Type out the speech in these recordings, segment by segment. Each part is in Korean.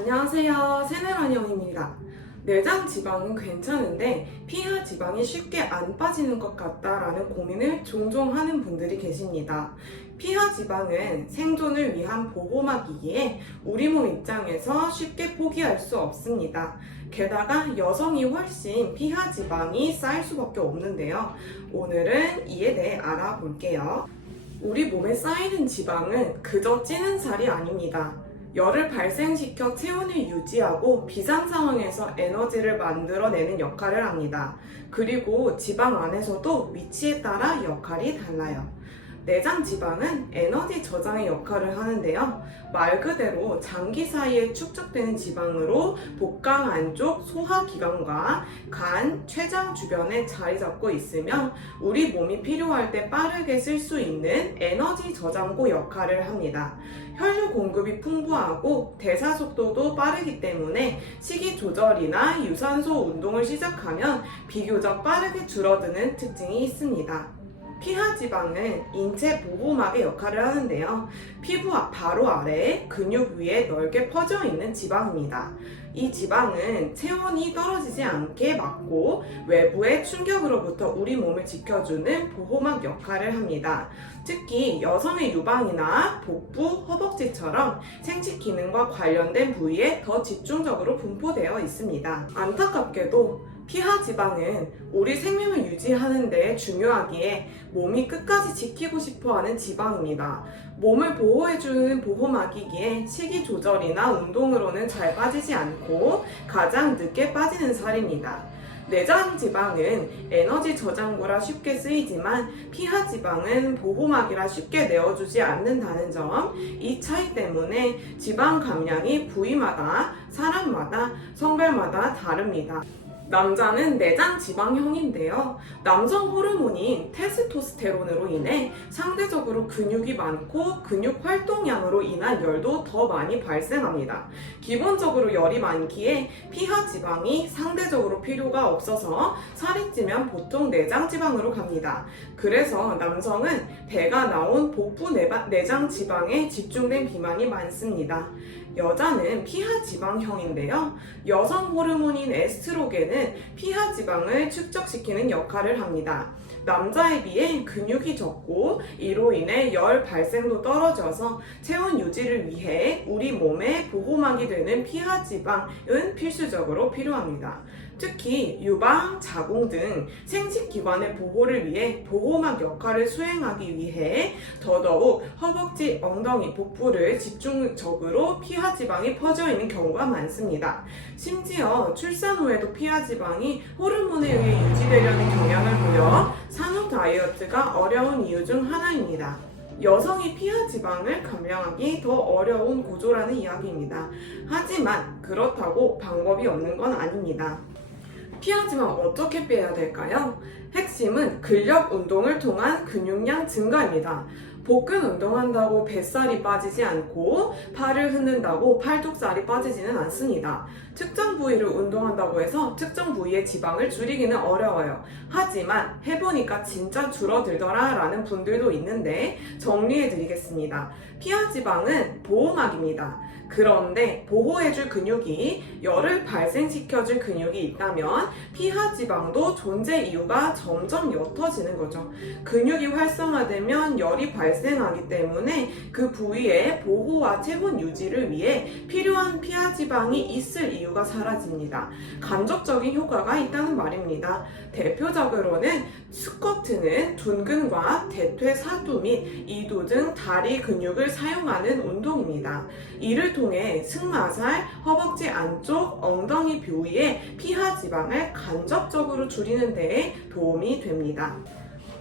안녕하세요. 세네라니언입니다. 내장 지방은 괜찮은데 피하 지방이 쉽게 안 빠지는 것 같다라는 고민을 종종 하는 분들이 계십니다. 피하 지방은 생존을 위한 보호막이기에 우리 몸 입장에서 쉽게 포기할 수 없습니다. 게다가 여성이 훨씬 피하 지방이 쌓일 수밖에 없는데요. 오늘은 이에 대해 알아볼게요. 우리 몸에 쌓이는 지방은 그저 찌는 살이 아닙니다. 열을 발생시켜 체온을 유지하고 비상 상황에서 에너지를 만들어내는 역할을 합니다. 그리고 지방 안에서도 위치에 따라 역할이 달라요. 내장 지방은 에너지 저장의 역할을 하는데요. 말 그대로 장기 사이에 축적되는 지방으로 복강 안쪽 소화기관과 간, 췌장 주변에 자리 잡고 있으며 우리 몸이 필요할 때 빠르게 쓸 수 있는 에너지 저장고 역할을 합니다. 혈류 공급이 풍부하고 대사 속도도 빠르기 때문에 식이 조절이나 유산소 운동을 시작하면 비교적 빠르게 줄어드는 특징이 있습니다. 피하 지방은 인체 보호막의 역할을 하는데요. 피부 바로 아래 근육 위에 넓게 퍼져 있는 지방입니다. 이 지방은 체온이 떨어지지 않게 막고 외부의 충격으로부터 우리 몸을 지켜주는 보호막 역할을 합니다. 특히 여성의 유방이나 복부, 허벅지처럼 생식 기능과 관련된 부위에 더 집중적으로 분포되어 있습니다. 안타깝게도 피하 지방은 우리 생명을 유지하는 데 중요하기에 몸이 끝까지 지키고 싶어하는 지방입니다. 몸을 보호해주는 보호막이기에 식이 조절이나 운동으로는 잘 빠지지 않고 가장 늦게 빠지는 살입니다. 내장 지방은 에너지 저장고라 쉽게 쓰이지만 피하 지방은 보호막이라 쉽게 내어주지 않는다는 점, 이 차이 때문에 지방 감량이 부위마다, 사람마다, 성별마다 다릅니다. 남자는 내장 지방형인데요. 남성 호르몬인 테스토스테론으로 인해 상대적으로 근육이 많고 근육 활동량으로 인한 열도 더 많이 발생합니다. 기본적으로 열이 많기에 피하 지방이 상대적으로 필요가 없어서 살이 찌면 보통 내장 지방으로 갑니다. 그래서 남성은 배가 나온 복부 내장 지방에 집중된 비만이 많습니다. 여자는 피하 지방형인데요. 여성 호르몬인 에스트로겐은 피하 지방을 축적시키는 역할을 합니다. 남자에 비해 근육이 적고 이로 인해 열 발생도 떨어져서 체온 유지를 위해 우리 몸의 보호막이 되는 피하 지방은 필수적으로 필요합니다. 특히 유방, 자궁 등 생식기관의 보호를 위해 보호막 역할을 수행하기 위해 더더욱 허벅지, 엉덩이, 복부를 집중적으로 피하 지방이 퍼져 있는 경우가 많습니다. 심지어 출산 후에도 피하 지방이 호르몬에 의해 유지되려는 경향을 보여 산후 다이어트가 어려운 이유 중 하나입니다. 여성이 피하 지방을 감량하기 더 어려운 구조라는 이야기입니다. 하지만 그렇다고 방법이 없는 건 아닙니다. 피하 지방 어떻게 빼야 될까요? 핵심은 근력 운동을 통한 근육량 증가입니다. 복근 운동한다고 뱃살이 빠지지 않고 팔을 흔든다고 팔뚝살이 빠지지는 않습니다. 특정 부위를 운동한다고 해서 특정 부위의 지방을 줄이기는 어려워요. 하지만 해보니까 진짜 줄어들더라 라는 분들도 있는데 정리해드리겠습니다. 피하 지방은 보호막입니다. 그런데 보호해줄 근육이 열을 발생시켜줄 근육이 있다면 피하 지방도 존재 이유가 점점 옅어지는 거죠. 근육이 활성화되면 열이 발생하기 때문에 그 부위의 보호와 체온 유지를 위해 필요한 피하 지방이 있을 이유가 사라집니다. 간접적인 효과가 있다는 말입니다. 대표적으로는 스쿼트는 둔근과 대퇴 사두 및 이두 등 다리 근육을 사용하는 운동입니다. 이를 통해 승마살, 허벅지 안쪽, 엉덩이 부위의 피하 지방을 간접적으로 줄이는 데에 도움이 됩니다.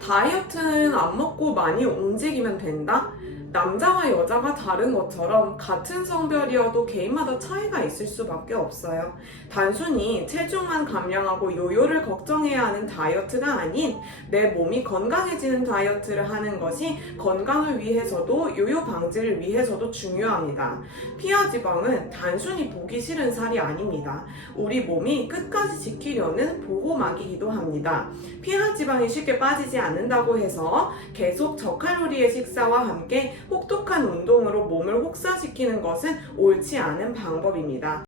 다이어트는 안 먹고 많이 움직이면 된다? 남자와 여자가 다른 것처럼 같은 성별이어도 개인마다 차이가 있을 수밖에 없어요. 단순히 체중만 감량하고 요요를 걱정해야 하는 다이어트가 아닌 내 몸이 건강해지는 다이어트를 하는 것이 건강을 위해서도 요요 방지를 위해서도 중요합니다. 피하 지방은 단순히 보기 싫은 살이 아닙니다. 우리 몸이 끝까지 지키려는 보호막이기도 합니다. 피하 지방이 쉽게 빠지지 않는다고 해서 계속 저칼로리의 식사와 함께 혹독한 운동으로 몸을 혹사시키는 것은 옳지 않은 방법입니다.